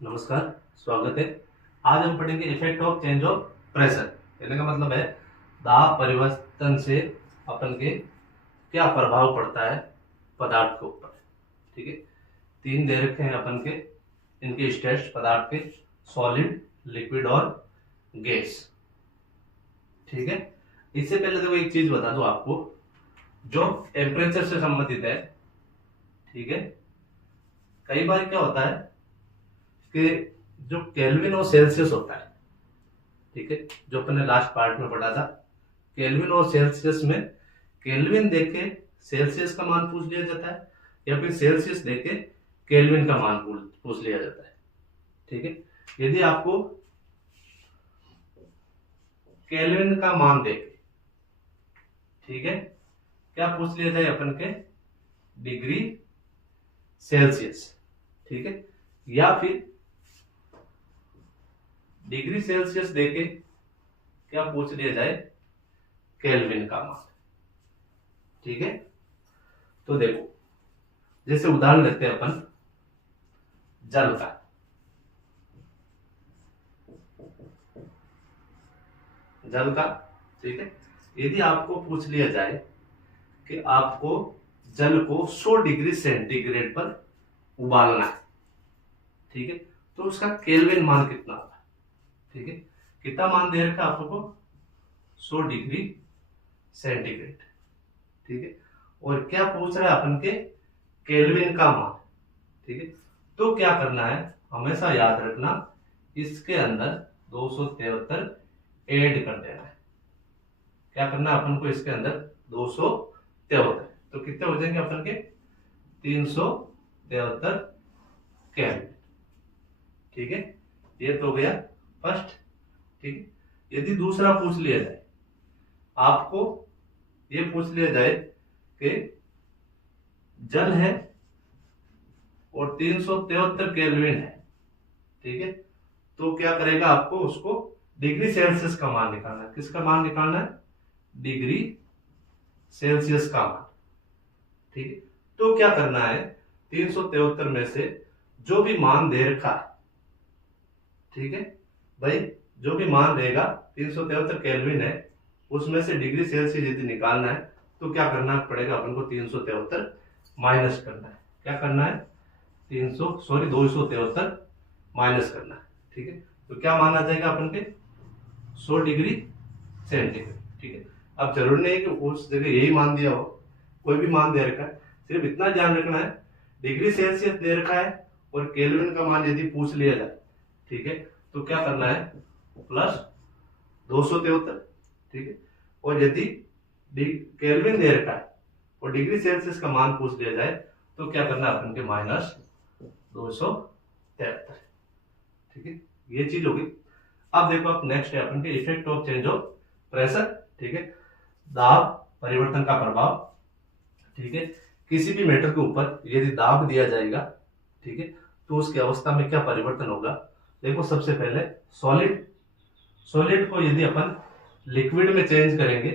नमस्कार, स्वागत है। आज हम पढ़ेंगे effect of change of pressure. कहने का मतलब है दाब परिवर्तन से अपन के क्या प्रभाव पड़ता है पदार्थ के ऊपर। ठीक है, तीन दे रखे हैं अपन के, इनके स्टेट्स पदार्थ के, सॉलिड, लिक्विड और गैस। ठीक है, इससे पहले तो एक चीज बता दूं आपको जो टेम्परेचर से संबंधित है। ठीक है, कई बार क्या होता है कि जो केल्विन और सेल्सियस होता है, ठीक है, जो अपने लास्ट पार्ट में पढ़ा था, केल्विन और सेल्सियस में केल्विन देके सेल्सियस का मान पूछ लिया जाता है या फिर सेल्सियस देके केल्विन का मान पूछ लिया जाता है। ठीक है, यदि आपको केल्विन का मान देके, ठीक है, क्या पूछ लिया जाए अपन के, डिग्री सेल्सियस। ठीक है, या फिर डिग्री सेल्सियस देके क्या पूछ लिया जाए, केल्विन का मान। ठीक है, तो देखो जैसे उदाहरण लेते हैं अपन जल का। जल का, ठीक है, यदि आपको पूछ लिया जाए कि आपको जल को 100 डिग्री सेंटीग्रेड पर उबालना है, ठीक है, तो उसका केल्विन मान कितना होगा। ठीक है, कितना मान दे रखा है आपको, 100 डिग्री सेंटीग्रेड। ठीक है, और क्या पूछ रहा है अपन के, केल्विन का मान। ठीक है, तो क्या करना है, हमेशा याद रखना इसके अंदर 273 ऐड कर देना है। क्या करना है अपन को, इसके अंदर 273, तो कितने हो जाएंगे अपन के, 373 केल्विन। ठीक है, ये तो हो गया फर्स्ट। ठीक है, यदि दूसरा पूछ लिया जाए आपको, ये पूछ लिया जाए कि जल है और 373 केल्विन है, ठीक है, तो क्या करेगा, आपको उसको डिग्री सेल्सियस का मान निकालना है। किसका मान निकालना है, डिग्री सेल्सियस का मान। ठीक है, तो क्या करना है, 373 में से जो भी मान दे रखा है, ठीक है भाई, जो भी मान रहेगा 373 केल्विन है, उसमें से डिग्री सेल्सियस यदि निकालना है तो क्या करना पड़ेगा अपन को, 373 माइनस करना है। क्या करना है, 273 माइनस करना है। ठीक है, तो क्या मान आ जाएगा अपन के, 100 डिग्री सेंटीग्रेड। ठीक है, अब जरूरी नहीं है कि उस जगह यही मान दिया हो, कोई भी मान दे रखा है, सिर्फ इतना ध्यान रखना है डिग्री सेल्सियस दे रखा है और केल्विन का मान यदि पूछ लिया जाए, ठीक है, तो क्या करना है, प्लस 273। ठीक है, और यदि केल्विन दे रखा है और डिग्री सेल्सियस का मान पूछ लिया जाए तो क्या करना है अपन के, माइनस 273। ठीक है, ये चीज होगी। अब देखो, अब नेक्स्ट है अपन के effect of change of pressure. ठीक है, दाब परिवर्तन का प्रभाव। ठीक है, किसी भी मेटर के ऊपर यदि दाब दिया जाएगा, ठीक है, तो उसकी अवस्था में क्या परिवर्तन होगा। देखो सबसे पहले सॉलिड, सॉलिड को यदि अपन लिक्विड में चेंज करेंगे,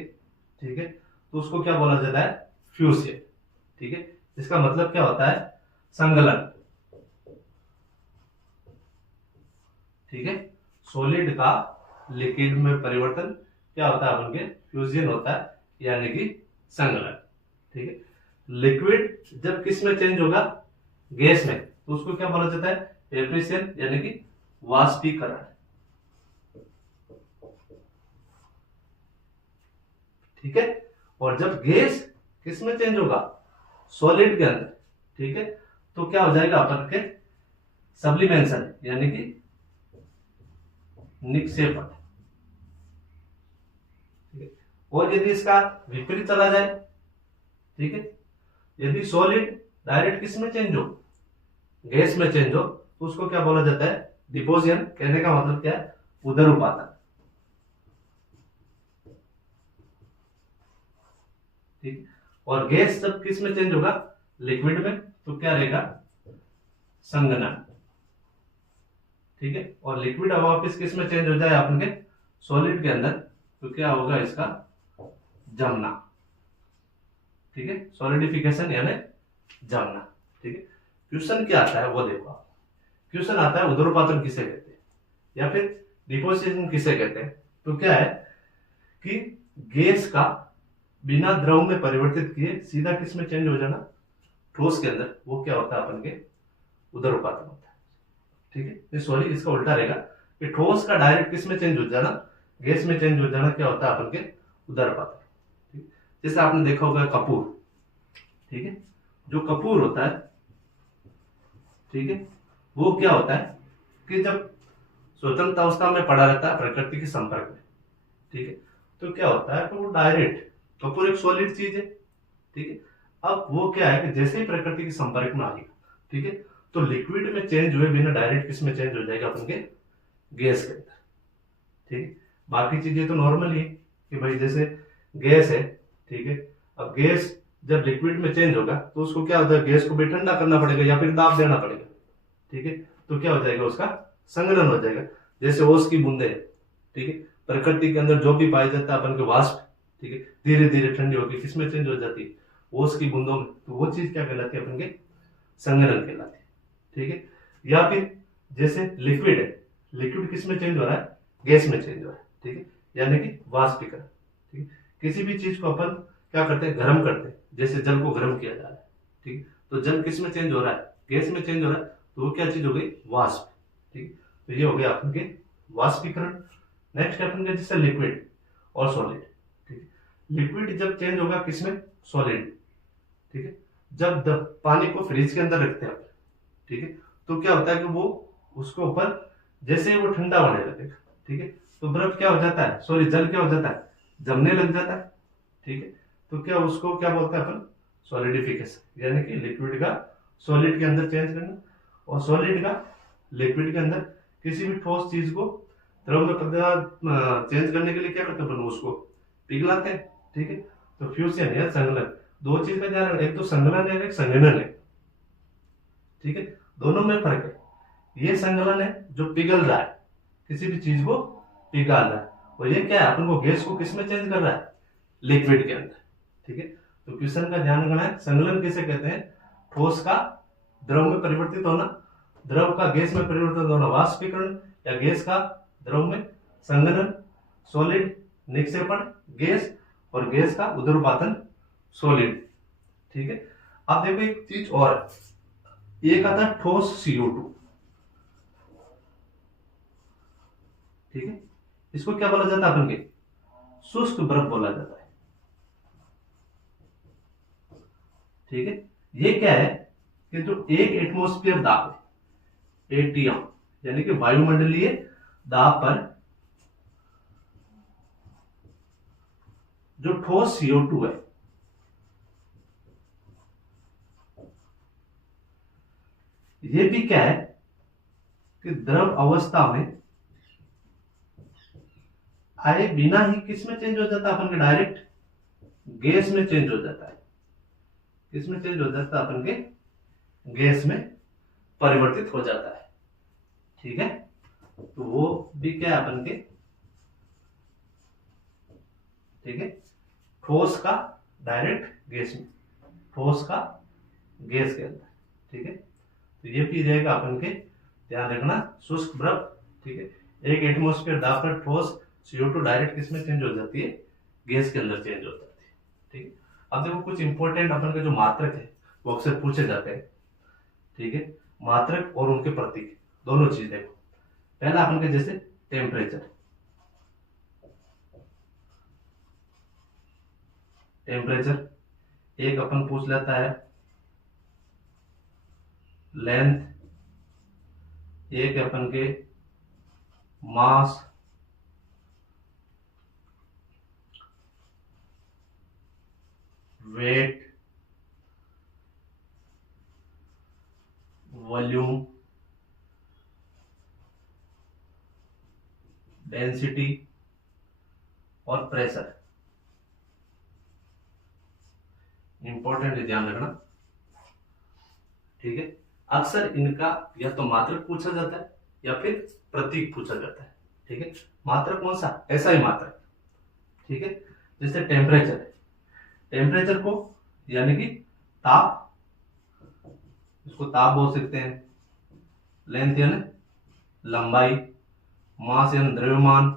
ठीक है, तो उसको क्या बोला जाता है, फ्यूजन। ठीक है, इसका मतलब क्या होता है, संगलन। ठीक है, सॉलिड का लिक्विड में परिवर्तन क्या होता है, अपन के फ्यूजन होता है, यानी कि संगलन। ठीक है, लिक्विड जब किस में चेंज होगा, गैस में, तो उसको क्या बोला जाता है, एप्रेशन, यानी कि वाष्पीकरण। ठीक है, और जब गैस किस में चेंज होगा, सॉलिड के अंदर, ठीक है, तो क्या हो जाएगा अपन के, सब्लिमेशन, यानी कि निक्षेपण। ठीक है, और यदि इसका विपरीत चला जाए, ठीक है, यदि सॉलिड डायरेक्ट किस में चेंज हो, गैस में चेंज हो, तो उसको क्या बोला जाता है, डिपोजिशन। कहने का मतलब क्या है, उदर ठीक, और गैस जब किस में चेंज होगा, लिक्विड में, तो क्या रहेगा, संघनन। ठीक है, और लिक्विड अब वापस किस में चेंज हो जाए, अपन के सॉलिड के अंदर, तो क्या होगा, इसका जमना। ठीक है, सॉलिडिफिकेशन यानी जमना। ठीक है, फ्यूजन क्या आता है वो देखो आप। क्वेश्चन आता है उदरोपातन किसे कहते हैं या फिर डिपोजिशन किसे कहते हैं। तो क्या है कि गैस का बिना द्रव में परिवर्तित किए सीधा किस में चेंज हो जाना, ठोस के अंदर, वो क्या होता है अपन के उदरोपातन होता है। ठीक है, सॉरी इसका उल्टा रहेगा कि ठोस का डायरेक्ट किस में चेंज हो जाना, गैस में चेंज हो जाना, क्या होता है अपन के उदरपातन। ठीक, जैसे आपने देखा होगा कपूर, ठीक है, जो कपूर होता है, ठीक है, वो क्या होता है कि जब स्वतंत्र अवस्था में पड़ा रहता है प्रकृति के संपर्क में, ठीक है, तो क्या होता है कि वो डायरेक्ट, कपूर एक सॉलिड चीज है, ठीक है, अब वो क्या है कि जैसे ही प्रकृति के संपर्क में आएगा, ठीक है, तो लिक्विड में चेंज हुए बिना डायरेक्ट किस में चेंज हो जाएगा, अपन के गैस के अंदर। ठीक है, बाकी चीजें तो नॉर्मल ही है कि भाई जैसे गैस है, ठीक है, अब गैस जब लिक्विड में चेंज होगा तो उसको क्या होता है, गैस को भी ठंडा करना पड़ेगा या फिर दाब देना पड़ेगा। ठीक है, तो क्या हो जाएगा, उसका संघनन हो जाएगा। जैसे ओस की बूंदे, ठीक है, प्रकृति के अंदर जो भी पाया जाता है अपन के वाष्प, ठीक है, धीरे धीरे ठंडी होकर किसमें चेंज हो जाती है, ओस की बूंदों में, तो वो चीज क्या कहलाती है, अपन के संघनन कहलाती है। ठीक है, या फिर जैसे लिक्विड है, लिक्विड किस में चेंज हो रहा है, गैस में चेंज हो रहा है। ठीक है, यानी कि वाष्पीकरण। ठीक है, किसी भी चीज को अपन क्या करते हैं, गर्म करते हैं, जैसे जल को गर्म किया जा रहा है, ठीक है, तो जल किस में चेंज हो रहा है, गैस में चेंज हो रहा है, तो वो क्या चीज हो गई, वाष्प। ठीक है, तो ये हो गया अपन के वाष्पीकरण। नेक्स्ट अपन के जैसे लिक्विड और सॉलिड। ठीक है, लिक्विड जब चेंज होगा किसमें, सॉलिड। ठीक है, जब पानी को फ्रिज के अंदर रखते हैं अपन, ठीक है, तो क्या होता है कि वो उसके ऊपर जैसे ही वो ठंडा होने लगेगा, ठीक है, तो बर्फ क्या हो जाता है, सॉरी जल क्या हो जाता है, जमने लग जाता है। ठीक है, तो क्या उसको क्या बोलते हैं अपन, सॉलिडिफिकेशन, यानी कि लिक्विड का सॉलिड के अंदर चेंज करना, और सॉलिड का लिक्विड के अंदर किसी भी ठोस चीज को द्रव में चेंज करने के लिए क्या करते हैं अपन, उसको पिघलाते हैं। ठीक है, तो फ्यूजन या संघनन, दो चीज का ध्यान रखना, एक तो संघनन है, एक संघनन है। ठीक है, दोनों में फर्क है। ये संघनन है जो पिघल रहा है, किसी भी चीज को पिघल रहा है, और ये क्या है, अपन को गैस को किस में चेंज कर रहा है, लिक्विड के अंदर। ठीक है, तो क्वेश्चन का ध्यान रखना है, संघनन किसे कहते हैं, ठोस का द्रव में परिवर्तित होना, द्रव का गैस में परिवर्तित होना वाष्पीकरण, या गैस का द्रव में संघनन, सॉलिड निक्षेपण गैस, और गैस का उदरपातन सॉलिड। ठीक है, अब देखो एक चीज और, एक आता है ठोस CO2। ठीक है, इसको क्या बोला जाता है, अपन के शुष्क बर्फ बोला जाता है। ठीक है, ये क्या है कि जो एक एटमॉस्फेयर दाब है, ATM, यानी कि वायुमंडलीय दाब पर जो ठोस CO2 है, ये भी क्या है कि द्रव अवस्था में आए बिना ही किस में चेंज हो जाता है, अपन के डायरेक्ट गैस में चेंज हो जाता है। किस में चेंज हो जाता है, अपन के गैस में परिवर्तित हो जाता है। ठीक है, तो वो भी क्या है अपन के, ठीक है, ठोस का डायरेक्ट गैस में, ठोस का गैस के अंदर। ठीक है, तो ये भी रहेगा अपन के ध्यान रखना, शुष्क बर्फ। ठीक है, एक एटमॉस्फेयर दाब पर ठोस CO2 डायरेक्ट किस में चेंज हो जाती है, गैस के अंदर चेंज हो जाती है। ठीक है, अब देखो कुछ इंपॉर्टेंट अपन के जो मात्रक है वो अक्सर पूछे जाते हैं। ठीक है, मात्रक और उनके प्रतीक, दोनों चीज देखो। पहला अपन के जैसे टेम्परेचर, टेम्परेचर एक अपन पूछ लेता है, लेंथ एक अपन के, मास, वेट, वॉल्यूम, डेंसिटी और प्रेशर। इंपॉर्टेंट है, ध्यान रखना। ठीक है, अक्सर इनका या तो मात्रक पूछा जाता है या फिर प्रतीक पूछा जाता है। ठीक है, मात्रक कौन सा, ऐसा ही मात्रक। ठीक है, जैसे टेम्परेचर, टेम्परेचर को यानी कि ताप, इसको ताप बोल सकते हैं, लेंथ यानी लंबाई, मास यानी द्रव्यमान,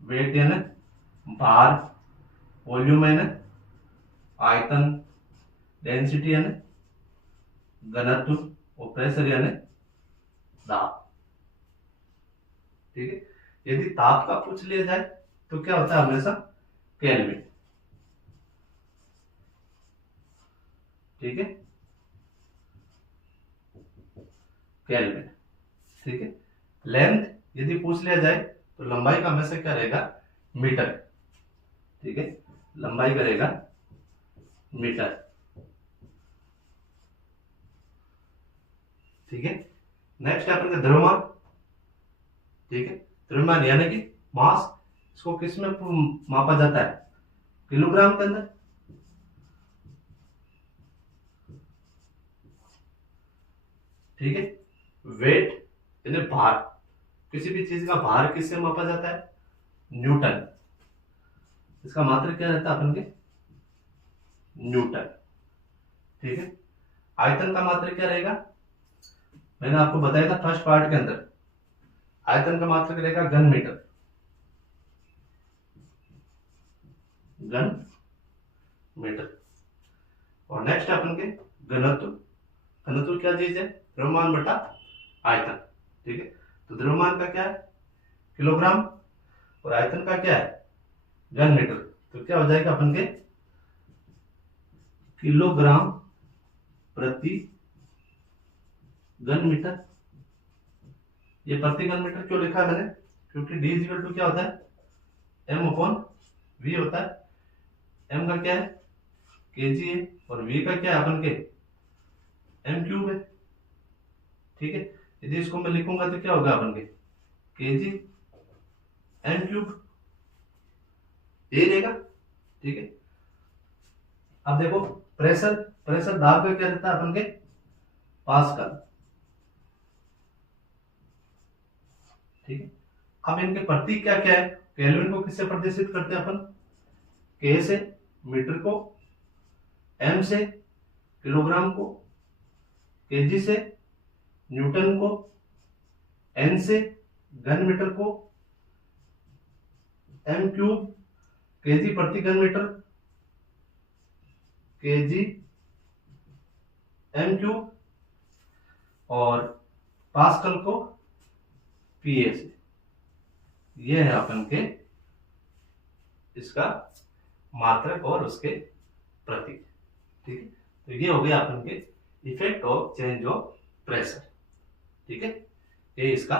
वेट यानी भार, वॉल्यूम यानी आयतन, डेंसिटी यानी घनत्व और प्रेशर यानी दाब। ठीक है। यदि ताप का पूछ लिया जाए तो क्या होता है हमेशा केल्विन। ठीक है, केल्विन। ठीक है। लेंथ यदि पूछ लिया जाए तो लंबाई का हमेशा क्या रहेगा मीटर। ठीक है, लंबाई का रहेगा मीटर। ठीक है। नेक्स्ट है अपन का द्रव्यमान। ठीक है, द्रव्यमान यानी कि मास, इसको किस में मापा जाता है, किलोग्राम के अंदर। ठीक है, वेट यानी भार, किसी भी चीज का भार किससे मापा जाता है, न्यूटन। इसका मात्रक क्या रहता है अपन के, न्यूटन। ठीक है। आयतन का मात्रक क्या रहेगा, मैंने आपको बताया था फर्स्ट पार्ट के अंदर, आयतन का मात्रक रहेगा घन मीटर। घन मीटर। और नेक्स्ट अपन के घनत्व। घनत्व क्या चीज है, द्रव्यमान बटा आयतन। ठीक है, तो द्रव्यमान का क्या है किलोग्राम और आयतन का क्या है घन मीटर। तो क्या हो जाएगा अपन के किलोग्राम प्रति घन मीटर। ये प्रति घन मीटर क्यों लिखा है मैंने, क्योंकि डी इक्वल टू क्या होता है एम अपॉन वी होता है। एम का क्या है केजी है और वी का क्या है अपन के एम क्यूब है। ठीक है, यदि इसको मैं लिखूंगा तो क्या होगा अपन के केजी एम क्यूब ये रहेगा। ठीक है, अब देखो प्रेशर, प्रेशर दाब का क्या रहता है अपन के पास्कल। ठीक है, अब इनके प्रतीक क्या क्या है, केल्विन को किससे प्रदर्शित करते हैं अपन, के से, मीटर को, एम से, किलोग्राम को, केजी से, न्यूटन को, एन से, घन मीटर को, एम क्यूब केजी प्रति घन मीटर, केजी एम क्यूब, और पास्कल को पीए से। यह है अपन के इसका मात्रक और उसके प्रतीक। ठीक है, तो ये हो गया अपन के effect of change of pressure. ठीक है, ये इसका